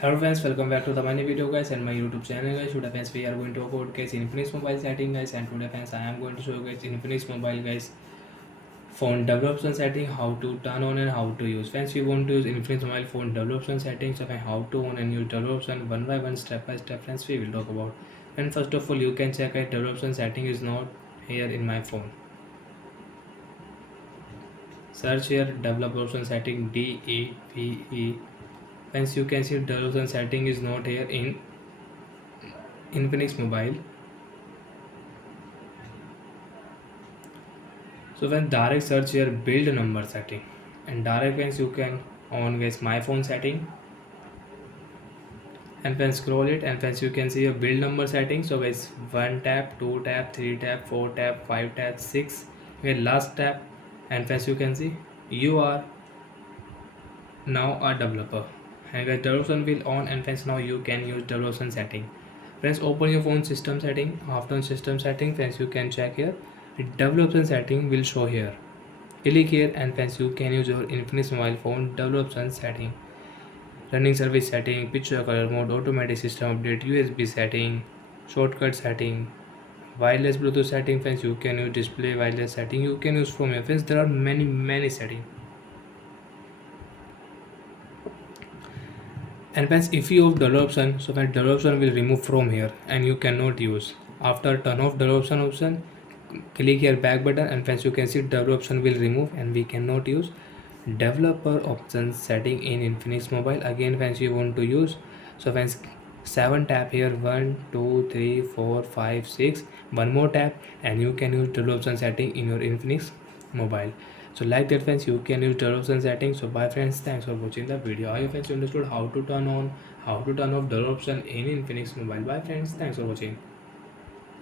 Hello friends, welcome back to the many video guys and my YouTube channel guys. Today friends we are going to talk about guys Infinix mobile setting guys, and today friends I am going to show you guys Infinix mobile guys phone development setting, how to turn on and how to use. Friends, you want to use Infinix mobile phone development settings, so how to on and use development one by one, step by step friends we will talk about. And first of all, you can check that development setting is not here in my phone. Search here development setting DEVE. Friends, you can see development setting is not here in Infinix mobile. So when direct search here build number setting, and direct means you can on guys my phone setting, and when scroll it and when you can see a build number setting. So guys 1 tab, 2 tab, 3 tab, 4 tab, 5 tab, 6, okay, last tab, and when you can see you are now a developer, and guys development will on, and friends now you can use development setting. Friends, open your phone system setting. After system setting friends you can check here development setting will show here. Click here and friends you can use your Infinix mobile phone development setting. Running service setting, picture color mode, automatic system update, USB setting, shortcut setting, wireless Bluetooth setting. Friends, you can use display wireless setting. You can use from your friends. There are many settings. And friends, if you have dollar option, so that dollar option will remove from here and you cannot use. After turn off dollar option, click here back button, and friends you can see developer option will remove and we cannot use developer options setting in Infinix mobile. Again friends you want to use, so friends 7 tap here, 1 2 3 4 5 6, one more tap and you can use developer option setting in your Infinix mobile. So like that friends you can use developer option setting. So bye friends, thanks for watching the video. I hope friends you understood how to turn on, how to turn off developer option in Infinix mobile. Bye friends, thanks for watching.